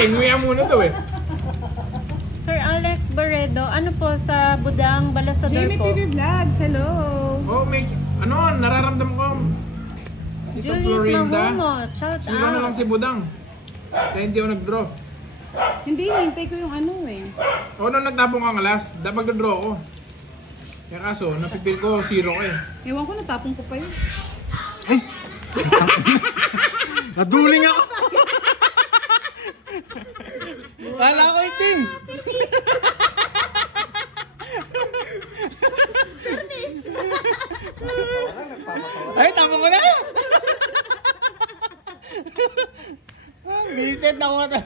kasi, nguya muna daw eh. Sir Alex Barredo, ano po sa Budang Balasador Jamie po? TV Vlogs, hello! Oh, may, nararamdaman ko. Julius Mahumo, shout Sira na lang out. si Budang. Kaya hindi ako nag-draw. Hindi, hintay ko yung ano eh. O, nung nagtapong kang alas, dapat nag-draw ako. Kaya kaso, napipil ko, 0 ko eh. Ewan ko, natapong ko pa yun. Ay! Naduling ako! Kala ko itim! Ay, tama mo na! Bisit na ko ito.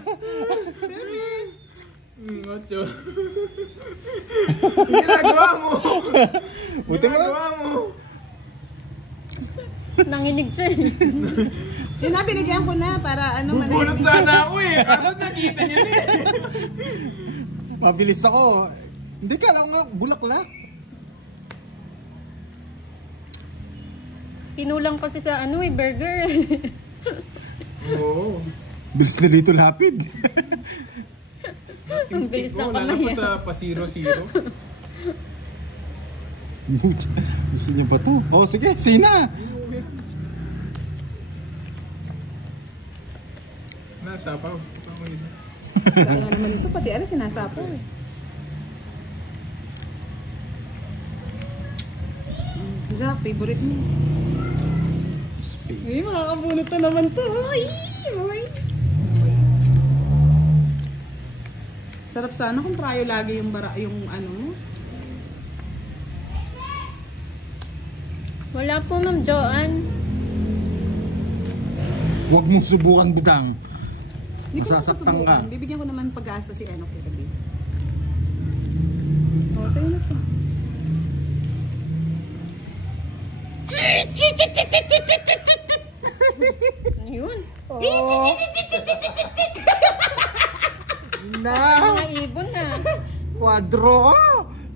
Ocho. Ginagawa mo! Buti mo. Ginagawa mo! Nanginig siya eh. Yun na, binigyan ko na para ano Bubunot sana ako eh. Kaso nakita niya na eh. Mabilis ako. Hindi ka lang bulaklak. Tinulang kasi sa ano eh, burger. Oo. Bilis na dito lapid. Ang bilis na Wala na kamay. po sa pa-0-0. Gusto niyo ba to? Oo, sige, sina. Nasapaw. Kaya naman ito, pati ano sinasapaw eh. Jack, favorite mo. Uy, makakabunot na naman to. Uy! Uy! Sarap sana kung trayo lagi yung ano. Wala po, Ma'am Joanne. Huwag mong subukan, Budang. Hindi ko Masasaktan masusubukan. ka. Bibigyan ko naman pag-asa si ano Kirby. O, sa'yo na to. Ano yun? Na! Mga ibon na. Quadro!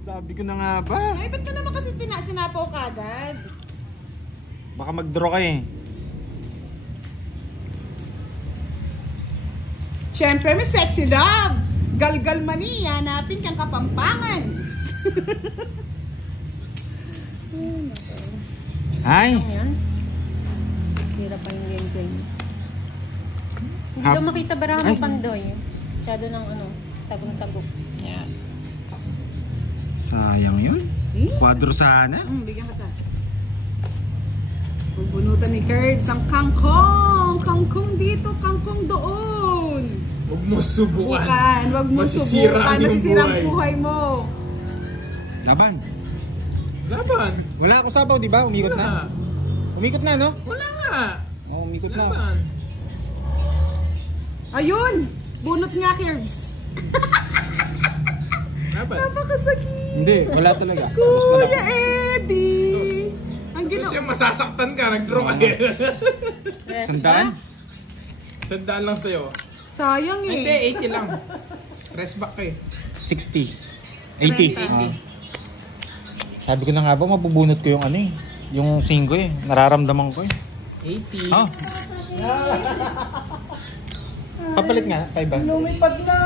Sabi ko na nga ba? Ay, ba't ka naman kasi sinapaw ka agad? Baka mag-draw ka eh. Siyempre, may sexy love. Galgal mani, hanapin kang kapampangan. Ay! Ano yan? Hirap pa yung game. Hindi daw makita barahan Ay. ng pandoy. Masyado ng ano, tagong-tagok. Yan. Sayang yun. Quadro sana. Bigyan ka ta. Bubunutan ni Curbs ang kangkong. Kangkong dito, kangkong doon. Huwag mo subukan. Huwag mo Masisira subukan. yung Masisira ang buhay. buhay mo. Laban. Laban. Wala ako sabaw, di ba? Umikot na. Umikot na, no? Wala nga. Oo, umikot na. Laban. Ayun! Bunot nga, Curbs. Laban. Napakasakit. Hindi, wala talaga. Tapos na Kuya lang. Eddie! Ang Kasi ginawa. masasaktan ka, nag-draw ka eh. Sandaan? Sandaan lang sa'yo. Sayang eh. Hindi, 80 lang. Rest back ka eh. 60. 80. 30. Oo. Sabi ko na nga ba, mabubunot ko yung ano eh. Yung 5 eh. Nararamdaman ko eh. 80. Ha? Papalit nga, 5 ba? Lumipad na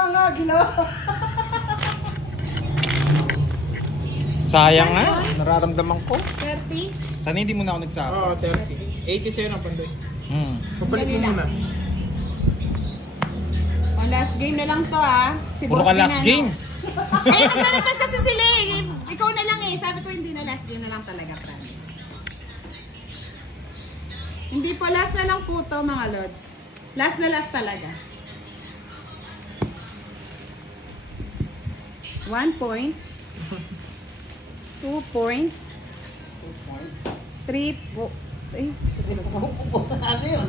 ang agila. Sayang nga. Nararamdaman ko. 30. Sana hindi mo na ako nagsabi. Oo, 30. 80 sa'yo ng pandoy. Papalit mo Dali lang. muna. Ang last game na lang to Si Puro Boss ka last Binano. game. Ay, naglalabas kasi sila eh. Ikaw na lang eh. Sabi ko hindi na last game na lang talaga, promise. Hindi po, last na lang po to mga lods. Last na last talaga. 1 point. 2 point. 3 po. Eh, ano yun?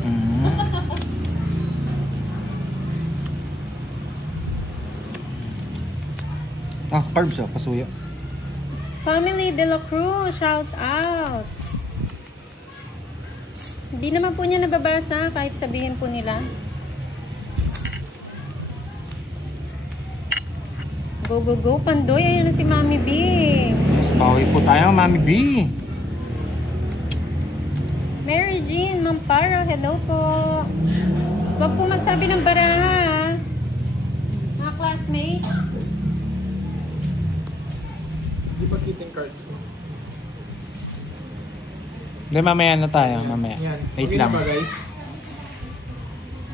Ah, carbs oh, pasuyo. Family de la Cruz, shout out. Hindi naman po niya nababasa kahit sabihin po nila. Go, go, go, Pandoy. Ayan na si Mami B. Mas bawi po tayo, Mami B. Mary Jean Mampara, hello po. Huwag po magsabi ng barahan. classmate. Di ba kita yung cards ko? Hindi, mamaya na tayo. Mamaya. Yan. Wait Okay lang. na ba guys?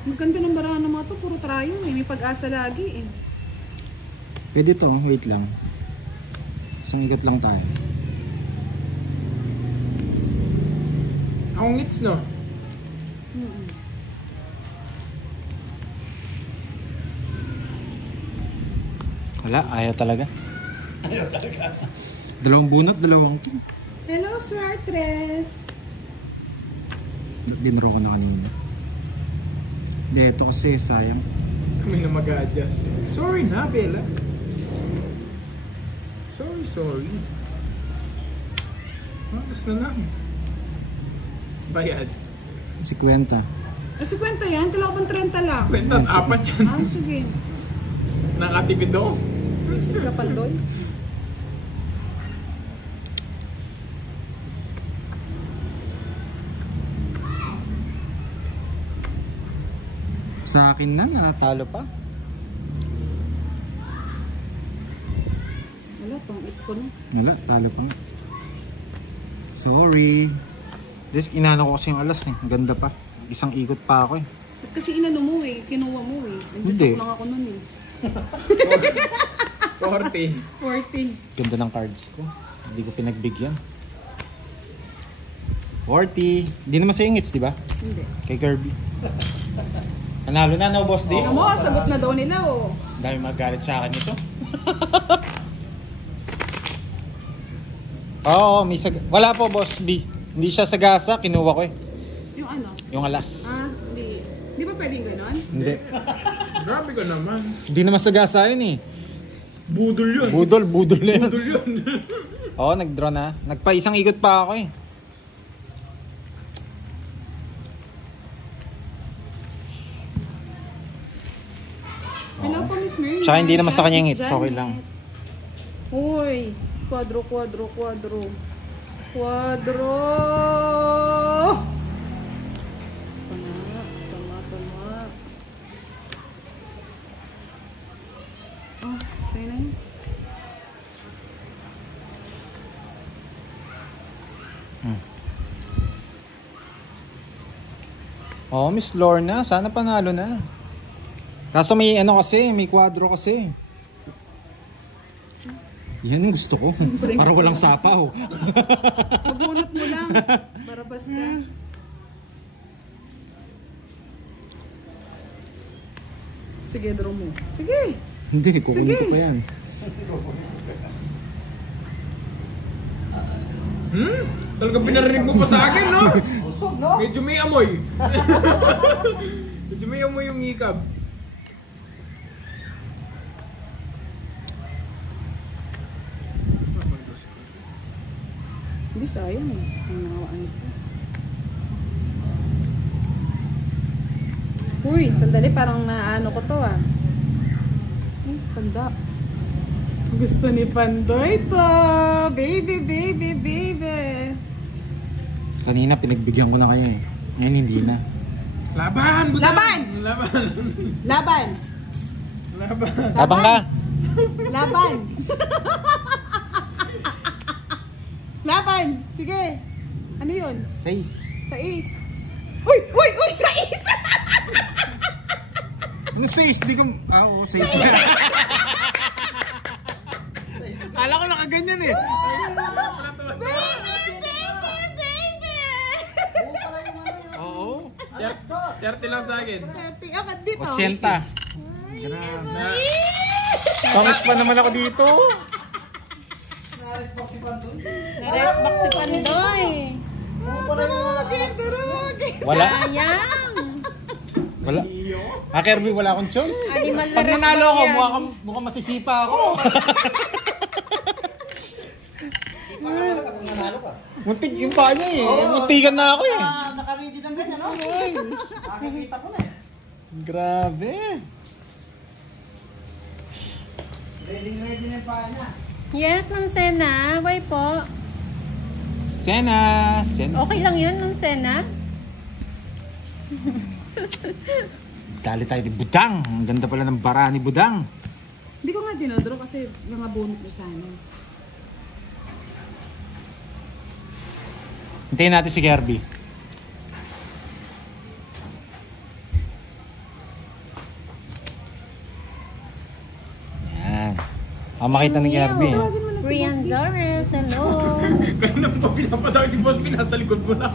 Ang ganda ng barahan ng mga to, puro trayo eh. May pag-asa lagi eh. Pwede to, wait lang. Isang ikot lang tayo. Akong hits no? Wala, ayaw talaga. Dalawang bunot, dalawang king. Hello, Swartres! Dinro ko na kanina. Hindi, ito kasi sayang. Kami na mag-a-adjust. Sorry na, Bella. Sorry. Magas na lang. Bayad. Si Kwenta. Kasi kwenta yan, kailangan 30 lang. Kwenta at apat yan. Ah, sige. Nakatipid ako. Ay, sige ka pandoy. Sa akin na, natalo pa. Wala, tong it ko na. Wala, talo pa nga. Sorry. This, inano ko kasi yung alas eh. Ang ganda pa. Isang ikot pa ako eh. Ba't kasi inano mo eh, kinuha mo eh. Hindi. Nandiyan lang ako nun eh. 40. 40. Ganda ng cards ko. Hindi ko pinagbigyan. 40. Hindi naman sa ingits, di ba? Hindi. Kay Kirby. Panalo na, no, boss D? Ano mo, sagot na daw nila oh. Dami magalit sa akin ito. Oo, may wala po, boss B. Hindi siya sagasa, kinuha ko eh. Yung ano? Yung alas. Ah, hindi. Di ba pwedeng ganon? Hindi. Grabe ka naman. Hindi naman sagasa yun eh. Budol yun. Budol na yun. Budol yun. Oo, nag-draw na. Nagpa-isang ikot pa ako eh. Hello po, Miss Mary. Tsaka hindi naman sa kanya yung hits, Janet. okay lang. Uy, quadro. Sama. Oh, sa'yo na yun. Oo, Miss Lorna, sana panalo na. Kaso may ano kasi, may kwadro kasi. Yan yung gusto ko. Parang walang sapaw. Magbunot mo lang. Barabas ka. Sige, draw mo. Sige. Hindi, kukunin ko pa yan. Talaga pinarinig mo pa sa akin, no? Medyo may amoy. Medyo may amoy yung hikab. Hindi, sayang eh. Ang nawaan ko. Uy, sandali. Parang naano ko to ah. Ay, tanda. Gusto ni Pandoy to. Baby. Kanina pinagbigyan ko na kayo eh. Ngayon hindi na. Laban! Buta! Laban! Laban! Tabang ka! Laban! Sige. Ano yun? 6. Sais. Uy! Sais! Ano 6? Di ko... Ah, oo, 6. Kala ko nakaganyan eh. Baby! Oo. 30 lang sa akin. Happy. Akat dito. 80. Pangit pa naman ako dito. Naresbak si Pandoy. Durugin. Wala. Sayang. Wala. Kirby, wala akong choice. Animal na Pag nanalo ako, yan. mukhang masisipa ako. Muntik yung paa niya eh. Muntikan na ako eh. Nakaready ng ganyan, no? Nakikita ko na eh. Grabe. Ready na yung paa niya. Yes, Ma'am Sena. Why po? Sena. Okay lang yun, Ma'am Sena? Dali tayo ni Budang. Ang ganda pala ng bara ni Budang. Hindi ko nga dinodraw kasi mga bunot ko sana. Hintayin natin si Kirby. Yan. Makita ni Kirby. Tawagin mo na si Rian Boss D. Zares, hello. Kanina pa pinapatawag si Boss B, nasa likod mo lang.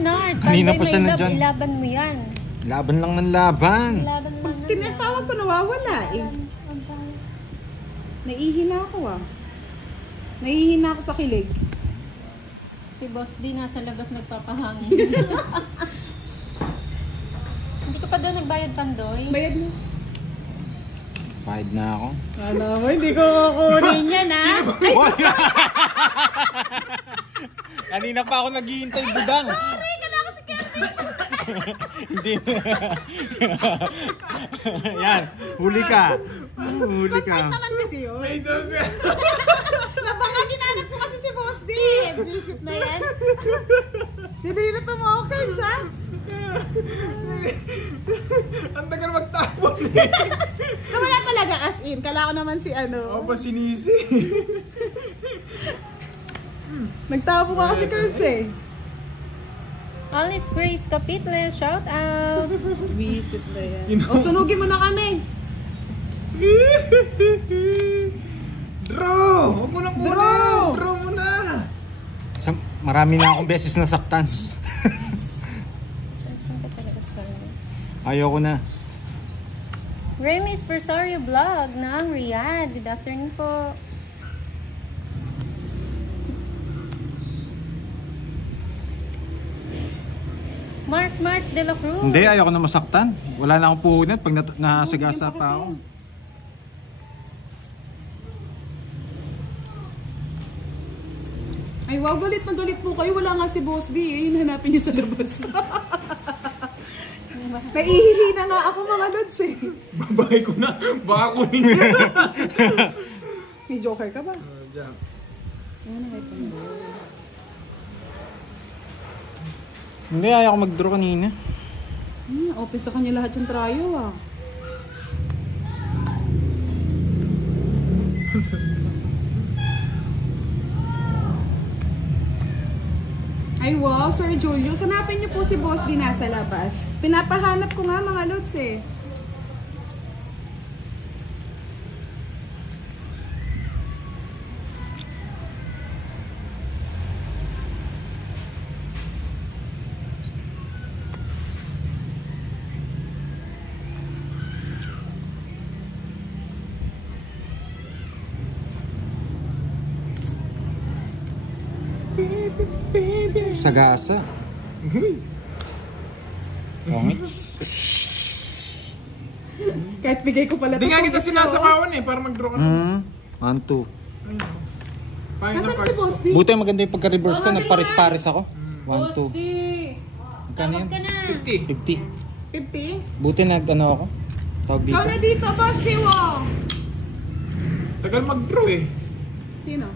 Nar, Kanina pa siya Pandoy, nandyan. ilaban mo yan. Laban lang ng laban. Ilaban mo Pag tinatawag ko, nawawala eh. Naihina ako ah. Naihina ako sa kilig. Si Boss D nasa labas nagpapahangin. Hindi ka pa daw nagbayad, Pandoy? Bayad mo. Bayad na ako. Alam mo, hindi ko kukunin yan ah. Kanina pa ako naghihintay, budang. Sorry, kailangan si Kevin. Hindi. Yan, huli ka. Huli ka. Ba't naman kasi yun? Ay, ito siya. Baka ginanap ko kasi si Boss D. Visit na yan. Nililito mo ako, Curbs ha? Ang tagal magtapon. Wala talaga as in. Kala ko naman si ano. Ako pa sinisi. Nagtapo ka kasi Curbs eh. Alice Grace Capitle, shout out. Visit na yan. O, sunugin mo na kami. Draw! Huwag mo nang kunin. Draw! Draw mo na. Marami na akong beses nasaktan. Saan ka talaga sa kanya? Ayoko na. Remy's Versario Vlog ng Riyadh. Good afternoon po. Mark De La Cruz. Hindi, ayoko na masaktan. Wala na akong puhunan pag nasagasa pa ako. Ay, wow, galit na galit po kayo. Wala nga si Boss D eh. Yun, hanapin niyo sa labas. Naihihina nga ako mga lods eh. Babae ko na. Baka kunin niya. May joker ka ba? Diyan. Hindi, ayoko mag-draw kanina. Open sa kanya lahat yung tryo ah. Ay wow, Sir Julio. Hanapin niyo po si Boss D nasa labas. Pinapahanap ko nga mga lods eh. Sagasa. Pongits. Kahit bigay ko pala Hindi nga to, kita Boss, sinasakawan eh. Para mag-draw ka na. 1, 2. Pangin Nasaan ng si cards Boss ko. D? Buti maganda yung pagka-reverse ko. Nagpares-pares ako. 1, Boss 2. D. Magkano yun? Tawag ka na. 50. 50? Buti nag-ano ako. Tawag dito. Ikaw na dito, Boss D, wow. Tagal mag-draw eh. Sino?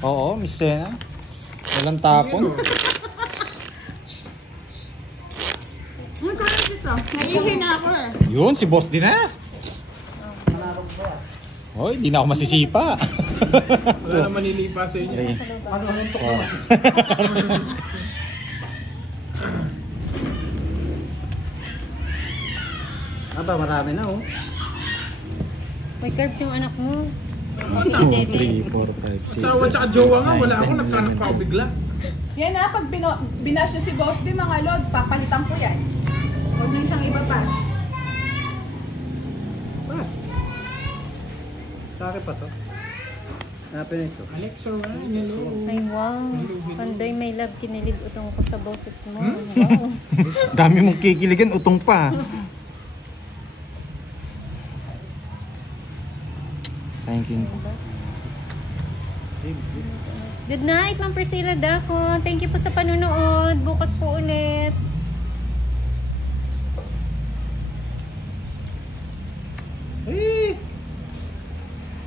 Oo, Miss Sena. Walang tapon. Ikaw na dito. Naihina ako eh. Yun, si Boss din na. Hoy, di na ako masisipa. Wala na manilipa sa inyo. Okay. Oh. Aba, marami na oh. May curbs yung anak mo. 1, 2, 3, 4, 5, 6. Asawa tsaka jowa nga, wala ako. Nagkanak pa ako bigla. Yan na, pag binash nyo si Boss D, mga lods, papalitan ko yan. Huwag nyo siyang ibabash. Bas. Sa akin pa to. Hanapin ito. Alexa Ryan, hello. Ay, wow. Pandoy, may love kinilig utong ko sa boses mo. Wow. Dami mong kikiligan, utong pa. Thank you. Good night, Ma'am Priscilla Dacon. Thank you po sa panunood. Bukas po ulit. Eh!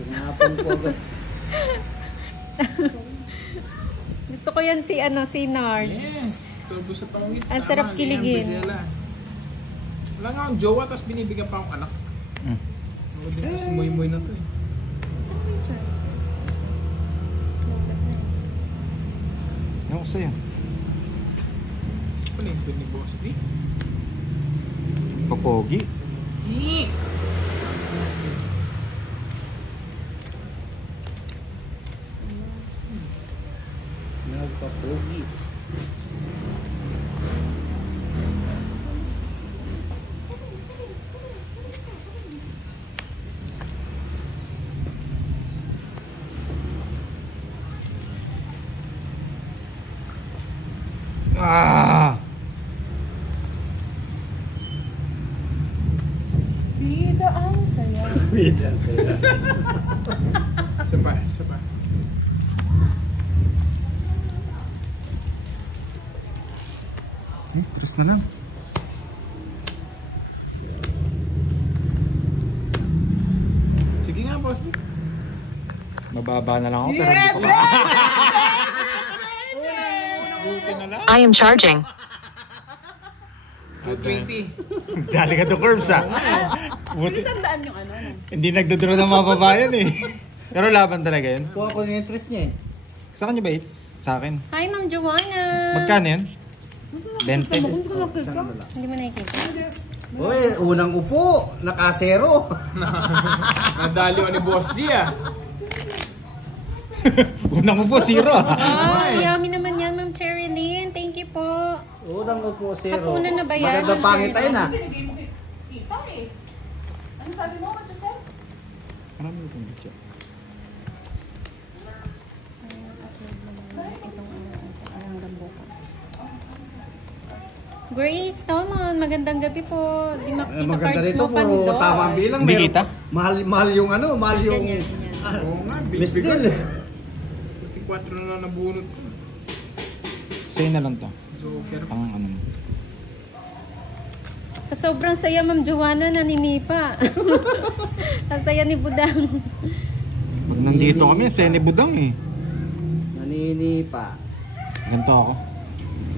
Tinapon po agad. Gusto ko yan si Nard. Yes. Turbo sa pangungits. Ang sarap kiligin. Wala nga akong jowa, tapos binibigyan pa akong anak. Ako din kasi moy-moy na to eh. Saan ba yung char? Lobat na eh. Ewan ko sa'yo. Gusto ko na yung ni Boss D. Papogi. Nagpapogi. Ah! Bida ang saya. Bida sila. Isa pa, isa pa. Tres na lang. Sige nga, Boss D. Mababa na lang ako pero hindi ko Buti na lang. I am charging. 220. Dali ka to curves ah. Buti. Sandaan yung ano. Hindi nagdodraw ng mababa yan eh. Pero laban talaga yun. Kuha ko yung interest niya eh. Sa kanya ba it's? Sa akin. Hi, Ma'am Joanna! Magkano yan? 20. Hindi mo nakikita. Uy, unang upo. Nakasero. Nadali ko ni Boss D ah. Unang upo, zero ah. Ah, yummy naman yan, Ma'am Cherilyn. Thank you po. Unang upo, zero. Hapunan na ba yan? Magandang pangit tayo na. Binigay mo kita eh. Ano sabi mo, Matsusen? Marami itong video. Hanggang bukas. Grace, Tomon, magandang gabi po. Di makita Maganda cards rito, mo, puro Pandoy. tamang bilang. Hindi Meron- kita? Mahal yung ano, mahal yung... Ganyan, ganyan. Oo nga, big Miss big Deal. 24 na lang nabunot ko. Sa'yo na lang to. Joker. Pang ano mo. Sa sobrang saya, Ma'am Joanna, naninipa. Ang saya ni Budang. Pag nandito kami, Sene Budang eh. Naninipa. Ganito ako.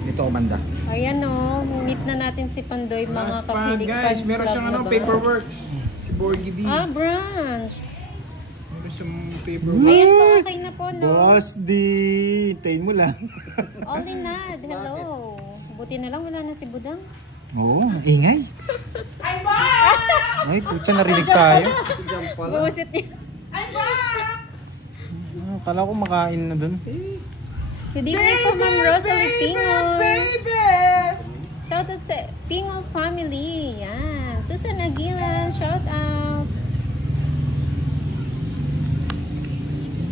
Dito ako banda. Ayan o, meet na natin si Pandoy, mga Last pa kapilig guys, fans meron club siyang na ano, ba? paperworks. Si Borgie D. Ah, brunch. Meron siyang paperworks. Ayan po, okay na po, no? Boss D! Tayin mo lang. Only Nad, hello. Buti na lang, wala na si Budang. Oo, ingay. Ay, putya, narinig tayo. Diyan pala. Busit niya. Kala ko makain na dun. Good evening po, Ma'am Rosalie Pingol. Baby! Shout out sa Pingol family. Yan. Susan Aguilan, shout out.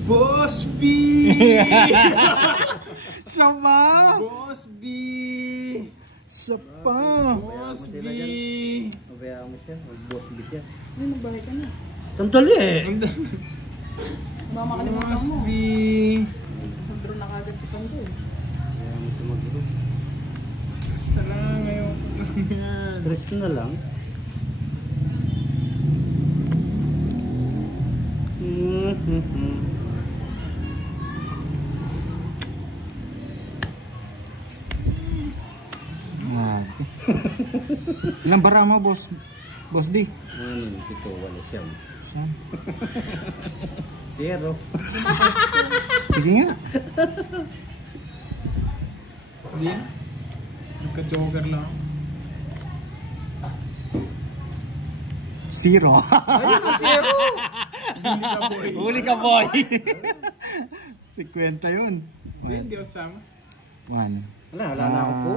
Boss B! Siya pa! Boss B! Siya pa! Boss B! Mabayaan mo siya. Mag-boss B siya. Ay, nagbalik ka na. Sandali eh. Baka makalimutan Boss mo. B! Nag-draw na kagad si Pandoy. Mabayaan mo siya mag-boss. Basta lang, ngayon ko lang yan. Tres na lang. Grabe. Ilang bara mo, boss? Boss D? Ano, ito, wala siya. Saan? Zero. Sige nga. Hindi. Nagka-joker lang. Zero. Zero. Huli ka, boy. 50 yun. Hindi ako sama. 1. Wala na ako po.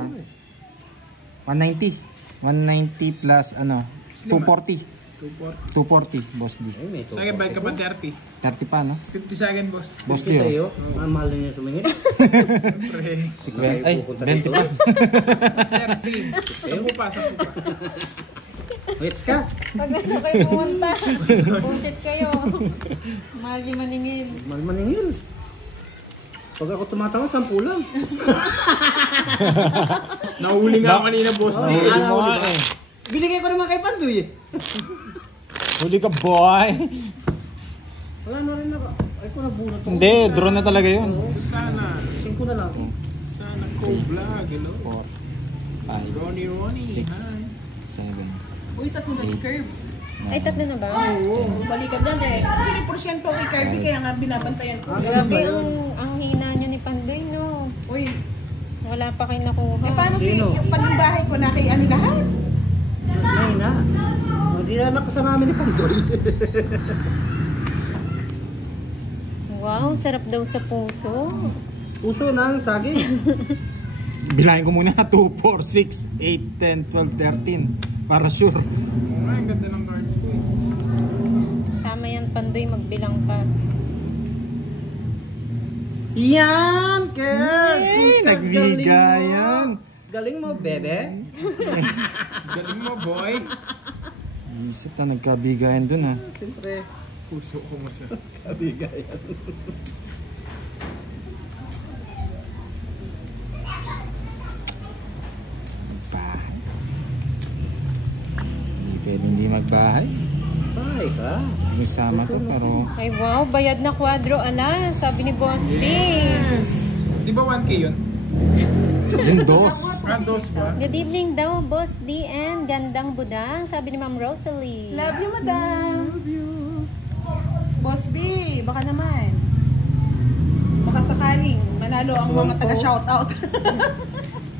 190. 190 plus ano? 240. 240, boss D. Ay, may Sa akin, balik ka pa 30. 30 pa, no? 50 sa akin, boss. Boss Ito D, oh. sa'yo. Ang mahal na niya sumingin. Pre. 50. Ay, 20 pa. 30. Sampu pa. Wait ka. Pag nasa kayo pumunta, busit kayo. Mahal di maningil. Mahal maningil. Pag ako tumatawa, 10 lang. Nahuli nga ako kanina, boss. Huli Alam mo mo, nga diba? eh. Binigay ko naman kay Pandoy eh. Huli ka, boy. Wala na rin ako. Ay ko nabunot ako. Hindi, drone na talaga yun. Susana. 5 na lang ako. Susana Co-Vlog. Hello. 4, 5, Ronnie. 6, Hi. 7, Uy, tatlo na si Curbs. Ay, tatlo na ba? Oo, balikan dyan eh. Kasi may porsyento kay Kirby, kaya nga binabantayan ko. Grabe, ang hina nyo ni Pandoy, no? Uy, Wala pa kayo nakuha. eh paano si, yung pag yung bahay ko na kay ano lahat? Ay na. Hindi na nakasama namin ni Pandoy. Wow, sarap daw sa puso. Puso ng saging. Bilangin ko muna 2, 4, 6, 8, 10, 12, 13. Para sure. Oo nga, ang ganda ng cards ko eh. Tama yan, Pandoy, magbilang ka. Yan, Ker! Hey, nagbigayan. Galing mo, bebe. Galing mo, boy. Isip na nagkabigayan dun ha. Siyempre, Puso ko masa. kabigayan. Magbahay. Hindi pwede hindi magbahay. Bahay ka. Nagsama to pero... Ay, wow, bayad na kwadro, ala, sabi ni Boss B. Di ba 1K yun? Yung dos. Dos ba? Good evening daw, Boss D and Gandang Budang, sabi ni Ma'am Rosalie. Love you, madam. Love you. Boss B, baka naman. Baka sakaling manalo ang mga taga-shoutout.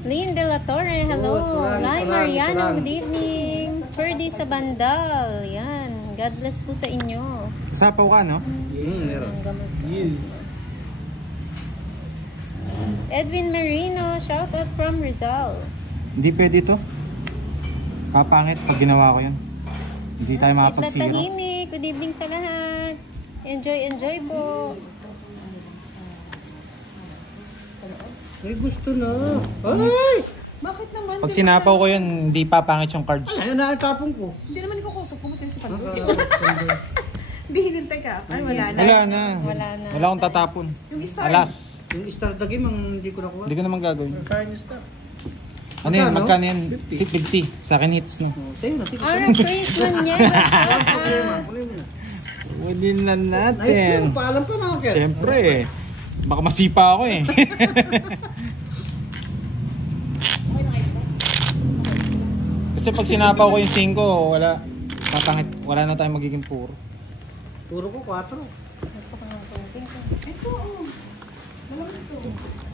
Lynn De La Torre, hello. Oh, Lai tulang. Mariano, good evening. Ferdy sa Bandal, yan. God bless po sa inyo. Sapaw ka no? Meron. Ang gamot. Yes. Edwin Marino, shout out from Rizal. Hindi pwede to. Papangit pag ginawa ko yan. Hindi tayo Itla makapagsira. Tahimik, good evening sa lahat. Enjoy po. Ay, gusto na. Ay! Bakit naman? Pag sinapaw ko yan, hindi papangit yung cards. Ayun na, tapong ko. Hindi naman ikukusok ko sa Pandoy. Hindi, hinintay ka. Ay, wala na. Wala na. Wala na. Wala akong tatapon. Yung star. Alas. Yung star the game, ang hindi ko nakuha. Hindi ko naman gagawin. Sayang yung stuff. Ano yan? Magkano? Magkano yan? 50. Sa akin hits no. Oh, sa'yo na, sige. Ara Chris Nunez, Problema, problema na. Pwede na Night natin. show, paalam pa na ako, Ker. Siyempre eh. Baka masipa ako eh. Kasi pag sinapaw ko yung 5, wala. Papangit. Wala na tayong magiging puro. Puro ko, 4. Gusto ko ng tubig.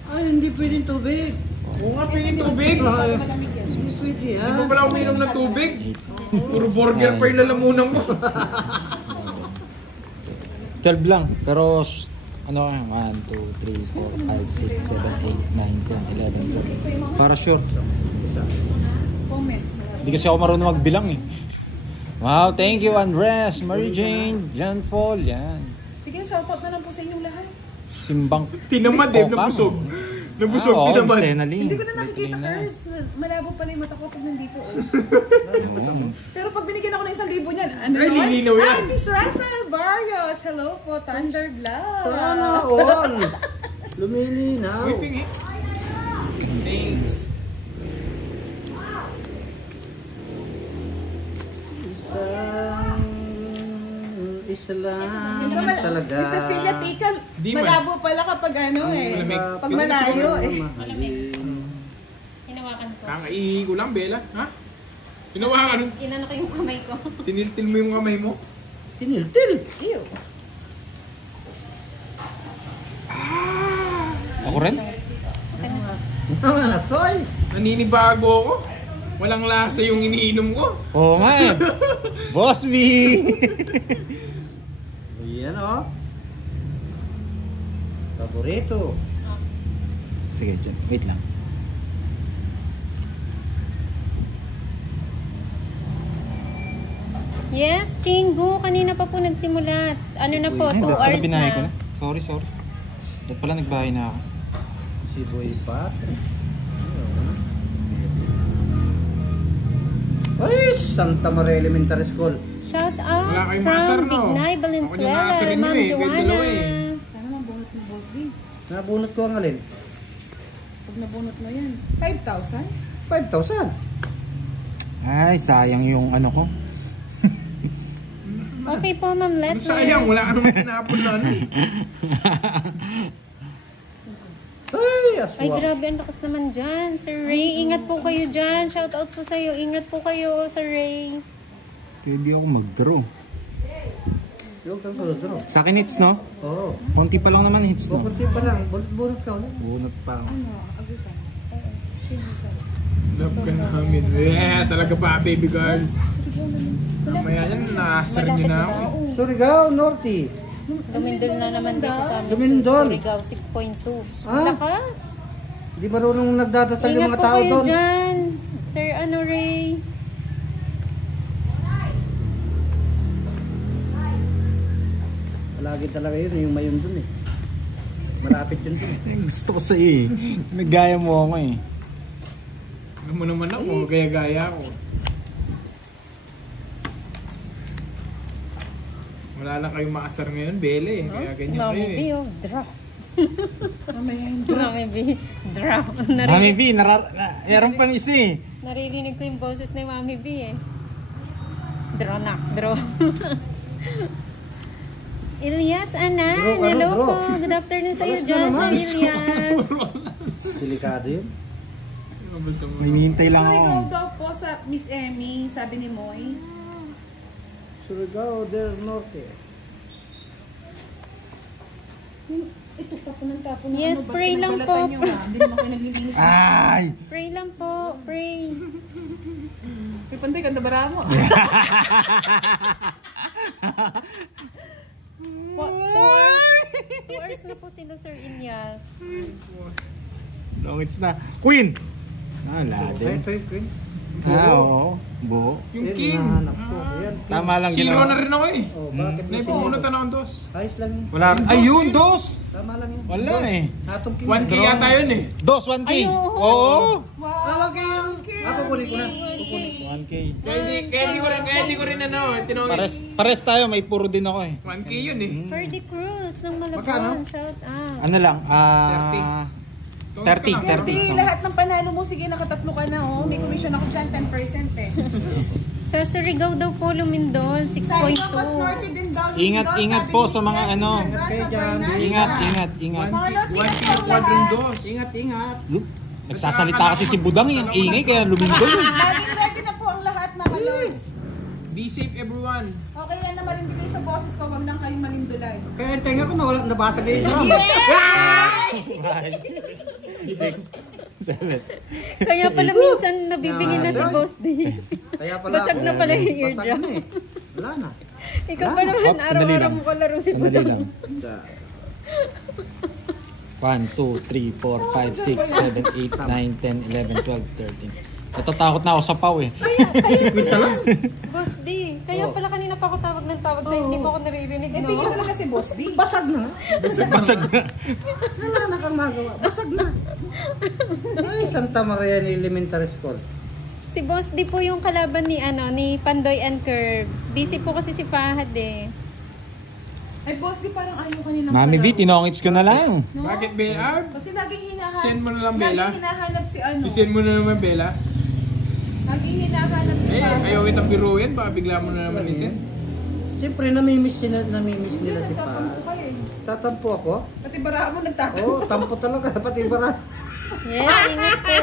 Ay, hindi pwedeng tubig. Oo nga, pingin tubig. Ay, hindi pwede Hindi yan. mo pala uminom ng tubig. Puro burger pa yung lalamunan mo. 12 lang. Pero ano 1, 2, 3, 4, 5, 6, 7, 8, 9, 10, 11, 12. Para sure. Comment. Hindi kasi ako marunong magbilang eh. Wow, thank you Andres, Mary Jane, John Paul, yan. Sige, shoutout na lang po sa inyong lahat. Simbang. Tinamad eh, nabusog. Nabusog, tinamad. Hindi ko na nakikita, Kers. Malabo pala yung mata ko pag nandito. Pero pag binigyan ako ng 1,000 niyan, ano Ay, yun? lilinaw yan. Ah, Miss Russell Barrios. Hello po, Thunder Glove. Sana all. Lumilinaw. Uy, pingi. Thanks. Isa lang Yung sa talaga. Yung sa Celia Tika, Di man. malabo pala kapag ano eh. Malamig. Pag malayo eh. Hinawakan ko. Kakaihi ko lang, Bella. Ha? Ginawa ka nun. Inano ko yung kamay ko. Tiniltil mo yung kamay mo. Tinil-til. Ew. Ako rin? Naman na, soy. Naninibago ako. Walang lasa yung iniinom ko. Oo nga eh. Boss B! Ayan o. Paborito. Sige, dyan. Wait lang. Yes, Chingu, kanina pa po nagsimula. Ano na po, 2 Ay, dapat pala hours binahay ko na. na. Sorry. Dapat pala nagbahay na ako. Si Boy Pat. Ay, Santa Maria Elementary School. Shout out Wala kayong maasar, from no? Bignay, Ako Valenzuela, din naasarin mo Ma'am eh, kahit Joanna. dalawa eh. Sana mabunot mo, Boss B. Nabunot ko ang alin. Pag nabunot mo yan. 5,000? 5,000. Ay, sayang yung ano ko. Okay po, Ma'am Ano Let's. sayang, wala ka naman tinapon na ano eh. Ay, Ay, grabe, ang lakas naman dyan. Sir Ray, ingat po kayo dyan. Shout out po sa'yo. Ingat po kayo, Sir Ray. Pwede ako mag-draw. Yung kang draw. Sa akin hits, no? Oo. Konti pa lang naman hits, no? Kunti pa lang. Bunot ka ulit. Bunot pa. Love ka namin. Yes, talaga pa, baby girl. Mamaya yan, naasar niyo na ako. Surigao, Norte. Lumindol na naman dito sa amin. Lumindol. Surigao, 6.2. Ah. Lakas. Di marunong nagdadasal yung Ingat mga po tao kayo doon. dyan. Sir Ray. Palagi talaga yun, yung mayon doon eh. Malapit yun doon. Gusto ko sa'yo eh. Nagaya mo ako eh. Alam mo naman ako, gaya-gaya ako. Wala lang kayong maasar ngayon, Bele. Kaya Si ganyan Mami kayo B, eh. oh, drop. Mamaya yung Mami B, drop. Mami B, meron pang isa eh. Naririnig ko yung boses ni Mami B eh. Draw na, draw. Ilyas, anak. Draw ka na, Hello draw. po. Good afternoon sa'yo Alas na dyan, Sir naman. Ilyas. Delikado yun. May hinihintay lang Surigao ako. daw po sa Miss Emmy, sabi ni Moy. Surigao del Norte. Ito, tapo ng Yes, ano, pray ba't lang pinagbalatan po. nyo, ha? Hindi naman kayo naglilinis. Ay! Pray lang po, pray. May pantay, ganda bara mo. 2 hours na po sila, Sir Ilyas. Long hits na. Queen! Ah, Laden. Ito yung queen. Oo. Buo. Yung Yan, king. hinahanap ko. Ayan, queen. Tama lang Zero ginawa. na rin ako eh. Oh, bakit mo Naipunutan ako dos. Ayos lang yun. Wala rin. Ayun, dos! Tama lang yun. Wala eh. Atong king. 1K yata yun eh. Dos, 1K. Ay, oo. Oo. Tawag kayo. Ako kunin ko na. 1K. Kaya di ko rin ano, tinawag. Pares tayo, may puro din ako eh. 1K yun eh. Ferdy Cruz ng Magkano? Malabon. Shout out. Ano lang, 30. Hindi, lahat ng panalo mo, sige, nakatatlo ka na, oh. May commission ako dyan, 10% eh. Sa Surigao daw po, Lumindol, Sabi ko, mas 6.2. norte din daw. Ingat po sa mga ano. Ingat. Mga lods, 1K ingat po yung quadrong lahat. dos. Ingat, ingat. Look, nagsasalita kasi si Budang yung ingay kaya lumindol yun. Laging ready na po ang lahat, mga lods. Be safe everyone. Okay yan na marindi kayo sa boses ko, wag nang kayong malindulay. Kaya yung tenga ko nawala, nabasag na yung drum. 6, 7. Kaya pala minsan nabibingin na si Boss D. Kaya pala Basag na pala yung eardrum. Basag na eh. Wala na. Ikaw pa naman, Oops, sandali araw-araw lang. mo kalaro si Sandali Budang. lang. 1, 2, 3, 4, 5, 6, 7, 8, 9, 10, 11, 12, 13. Natatakot na ako sa pau eh. Boss D, kaya pala kanina pa ako tawag ng tawag sa'yo, hindi mo ako naririnig, Eh, no? bigyan talaga si Boss D. Basag na. Basag na. Wala na kang magawa. Basag na. Ay, Santa Maria Elementary School. Si Boss D po yung kalaban ni ni Pandoy and Curbs. Busy po kasi si Fahad eh. Ay, Boss D, parang ayaw kanina. Mami V, tinongits ko na lang. Bakit Bella? Kasi laging hinahanap. Send mo na lang, Bella. Laging hinahanap si ano. Sisend mo na naman Bella. Laging hinahanap si Eh, Papa. ayaw kitang biruin. Baka bigla mo na naman isend. Siyempre, namimiss nila si Pa. Tatampo kayo eh. Tatampo ako? Pati bara mo nagtatampo. Oo, tampo talaga. Pati bara. Yes, ingat po.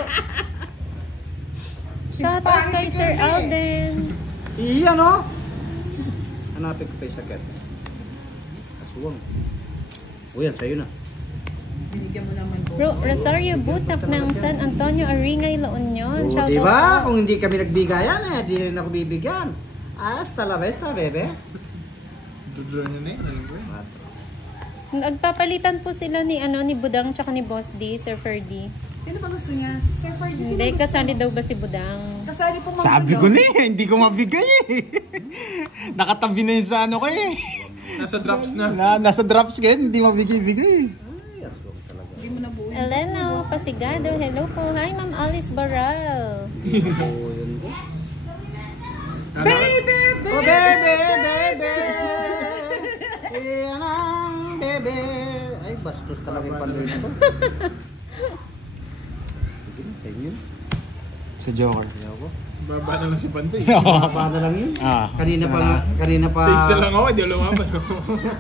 Shout out kay Sir Alden. Iyan o. Hanapin ko pa yung sakit. Aswang. O yan, sa'yo na. Binigyan mo naman po. Rosario Butak ng San Antonio Aringay, La Union. O, Shout diba? out. Kung hindi kami nagbigayan di rin ako bibigyan. Hasta la vista, bebe. Dudraw nyo na yun. Alam ko yun. Nagpapalitan po sila ni Budang tsaka ni Boss D, Sir Ferdy. Sino ba gusto niya? Sir Ferdy, sino Hindi, gusto? kasali daw ba si Budang? Kasali po mga Sabi ko na eh, hindi ko mabigay eh. Nakatabi na yun sa ano ko eh. Nasa drops na. Nasa drops kayo, hindi mabigay-bigay. Ay, aswang talaga. Hindi mo nabuo. Elena Pasigado, hello po. Hi, Ma'am Alice Baral. Oo, yun din. Baby! Oh, bebe, bebe. Iyan ang bebe. Ay, bastos talaga yung pandoy na to. Sige na, sa inyo. Sa Joker. Ayaw ko. Baba na lang si Pantoy. Baba na lang yun. Kanina pa. Sa isa lang ako, di ako lumaban.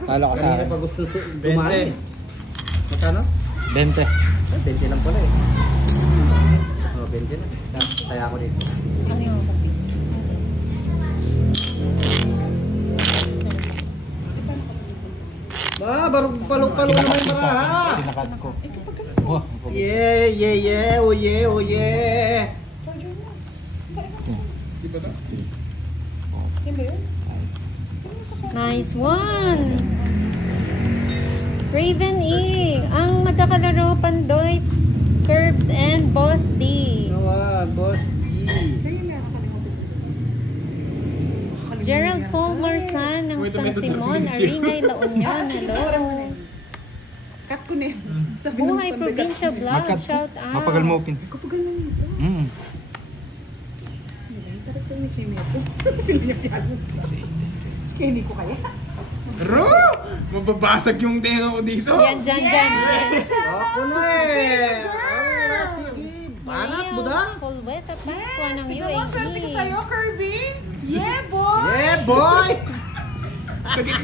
Talo ka sa Kanina akin. pa gusto dumali. Magkano? 20. 20 lang pala eh. Oh, 20 lang. Kaya ako dito. Ano yung Ba, balong-balong naman yung maraha. Kinakat ko. Oh, Yeah, yeah, yeah. Oh yeah, oh yeah. Di ba ito? nice one! Raven E. Ang magkakalaro Pandoy, Curbs, and Boss D. Boss G. Gerald Paul Marsan ng San Simon, Aringay, La Union. Hello. Cut ko na yun. Sabi ng Buhay Pandoy, Provincia Vlog. Makat ko. Shout out. Mapagal mo open. Kapagal lang ito. Tarap tayo ni Chimeto. Kaya hindi ko kaya. Bro! Mababasag yung tenga ko dito. Yan, dyan. Yes. Ako na eh. Sige. Banat, budang. Colweta, Pascua ng Tignan mo, swerte ka sa'yo, UAE. Kirby. Yeah, boy. Yeah, boy. Sagit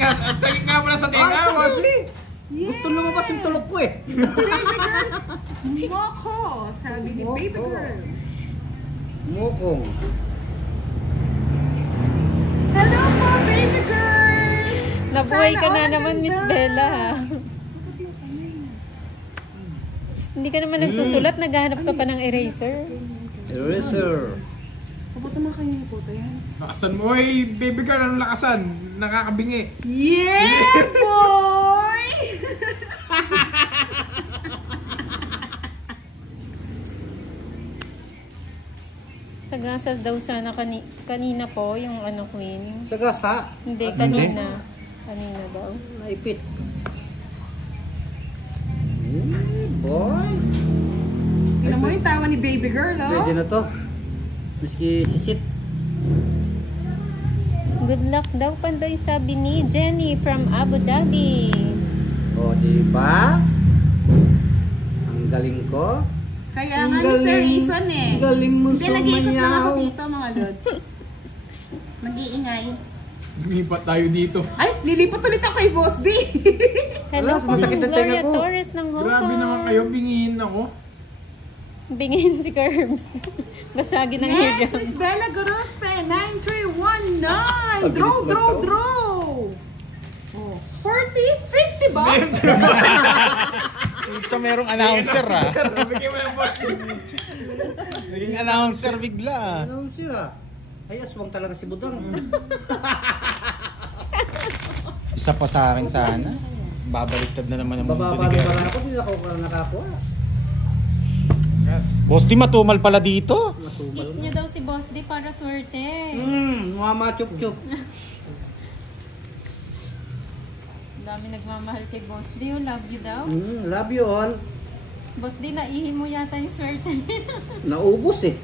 nga pala sa tenga, boss. Gusto lumabas yung tulog ko eh. Baby girl. Moko, sabi ni Moko. baby girl. Mukong. Hello po, baby girl. Nabuhay ka Sana na all naman, Miss ganda. Bella. Hindi ka naman nagsusulat, naghahanap ka pa ng eraser. Eraser. Kapag naman kayo yung puto yan. Lakasan mo, oy, baby girl, anong lakasan? Nakakabingi. Yeah, boy. Sagasas daw sana kanina po, yung ano queen. Sagas ha. Hindi, kanina. Kanina daw. Naipit. Boy. Tignan mo yung tawa ni baby girl, oh. Pwede na to. Miski sisit. Good luck daw, Pandoy, sabi ni Jenny from Abu Dhabi. O, diba? Ang galing ko. Kaya Ang nga, Mr. galing. Reason eh. Galing mo Hindi, nag-iikot lang ako sumayaw. dito, mga lods. Nag-iingay. Lumipat tayo dito. Ay, lilipat ulit ako kay Boss D. Hello Wala, po, masakit Ma'am ang tenga Gloria ko. Torres ng Hong Grabe Kong. naman kayo, bingihin ako. Bingin si Curbs. Basagin ng Yes, higa. Miss Bella Gorospe, 9319. Ang Draw, bilis draw, magtaos. draw. Oh, 40, 50 ba? Ito merong announcer ah. Bigyan mo ng boss. Naging announcer bigla. Ano sira? Ay, aswang talaga si Budang. Isa pa sa akin sana. Babaliktad na naman ang mundo Bababa ni na Gary. ba ako? Hindi ako nakakuha. Boss, di matumal pala dito. Kiss niya daw si Boss D para swerte. Mama chup-chup. Dami nagmamahal kay Boss D. Love you daw. Love you all. Boss D, naihi mo yata yung swerte niya. Naubos eh.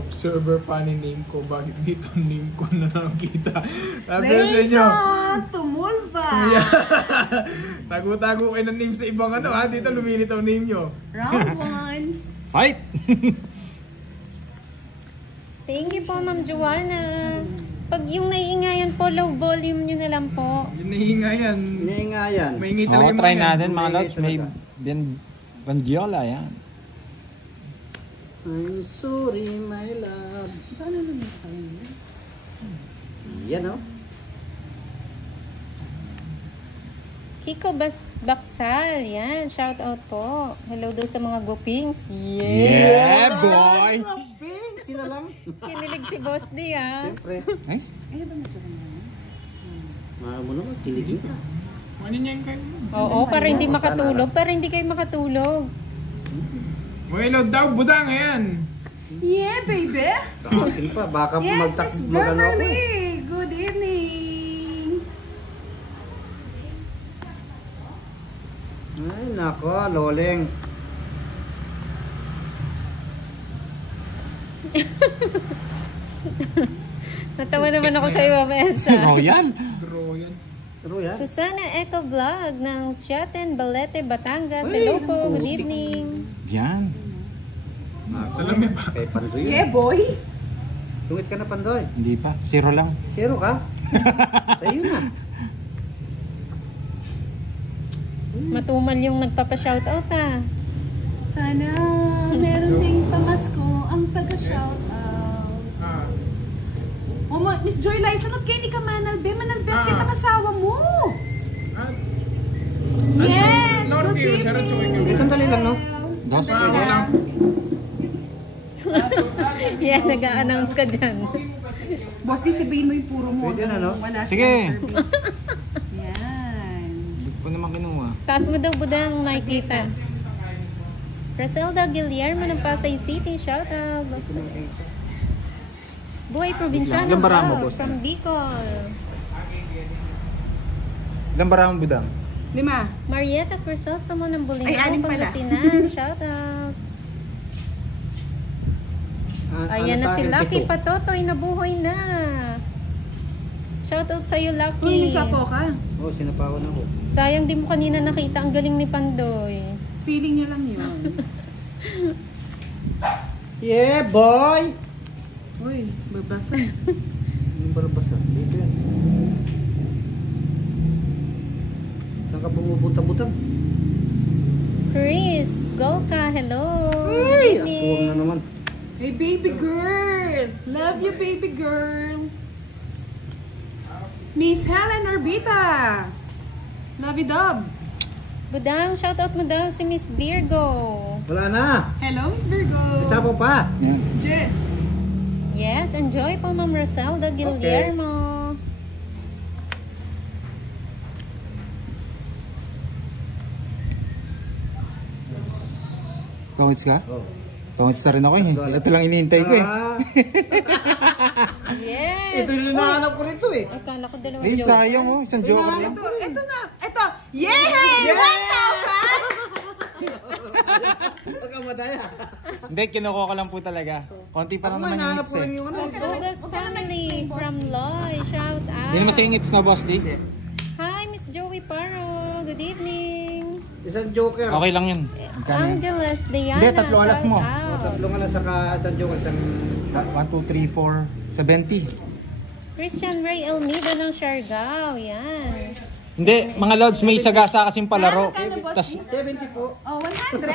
Observer pa ni name ko. Bakit dito ang name ko na nakakita? Sabi ko sa inyo. Mason, tumulpa. Tago-tago kayo ng name sa ibang ano ha. Dito lumilit ang name nyo. Round 1. Fight! Thank you po, Ma'am Joanna. Pag yung naiingayan po, low volume nyo na lang po. Yung nahinga yan. Hindi nga yan. Maingay Oo, talaga yung try mga yan. natin mga May lods. May talaga. bandiola yan. I'm sorry, my love. Paano naman tayo? Yan oh. Kiko Baksal, yan. Shout out po. Hello daw sa mga gupings. Yeah, boy! Pink, sila lang. Kinilig si Boss D, ha? Siyempre. Eh? Mahal mo naman, kiligin ka. Ano niya yung kayo? Oo, para hindi makatulog. Para hindi kayo makatulog. Mga load daw, budang ayan. Yeah, baby. Sa akin pa, baka Yes, Miss mag-ano ako eh. Beverly. Good evening. Ay, nako, loleng. Natawa naman ako sa iyo, Elsa. Royal! Draw yan. Pero yan. Susana Eco Vlog ng Siaten, Balete, Batangas. Ay, Hello po, good putik. evening. Yan. Salami pa. Kay Pandoy yun. Yeah, boy. Tungit ka na, Pandoy. Hindi pa. Zero lang. Zero ka? Sa'yo na. Matumal yung nagpapa-shoutout ah. Sana meron ding pamasko ang taga-shoutout. Miss Joy Lai, sunod kayo ni Kamanalbe. Manalbe, kita kasawa mo. Yes! Good evening! Sandali lang, no? Dos. Yeah, nag-a-announce ka dyan. Boss, di sabihin mo yung puro mo. Pwede na, no? Wala Sige. Yan. Hindi ko pa naman kinuha. Taas mo daw budang makikita. Roselda Guillermo ng Pasay City, shoutout. Buhay Provinciano Ilang bara mo, daw, boss? from Bicol. Ilang bara mo budang? 5. Marietta Crisostomo ng Ay, anim Bulingao, pala. Pangasinan, shoutout. Ayan na si Lucky Patotoy, nabuhay na. Shoutout sa'yo, Lucky. Uy, sapo ka. Oo, sinapawan ako. Sayang di mo kanina nakita ang galing ni Pandoy. Feeling niya lang yun. Yeah, boy! Uy, babasa. Yung balabasa. Dito yan. Saan ka pumupunta-butang? Chris, Golka, hello. Ay! Good Aswang evening. na naman. Hey, baby girl! Love you, baby girl! Miss Helen Orbita! Love you, Dub! Budang, shoutout mo daw si Miss Virgo. Wala na! Hello, Miss Virgo! Isa po pa! Yan. Jess! Yes, enjoy po Ma'am Roselda Guillermo. Pangits ka? Oh. Pangits na rin ako eh. Ito lang inihintay ko eh. Yes! Ito yung hinahanap ko rito eh. Akala ko dalawang Eh, joke. sayang oh. Isang joker lang. Ito na! Ito! Yay! 1,000! Pagkamadaya. Hindi, kinukuha ko lang po talaga. Konti pa Ako naman yung hinahanap hits ko rin eh. yung ano. Douglas family from Loy, shout out. Hindi naman sa hits na boss, di? Hi, Miss Joey Paro. Good evening. Isang joker. Okay lang yun. Magkano yun? Angeles Diana. Hindi, tatlo alas mo. shout out. Tatlo nga lang saka isang joker. Isang 1, 2, 3, 4, 70. Christian Ray Almeida ng Siargao. Yan. Hindi, mga lods, may sagasa kasing palaro. Magkano, boss? Tas, 70 po. Oh, 100?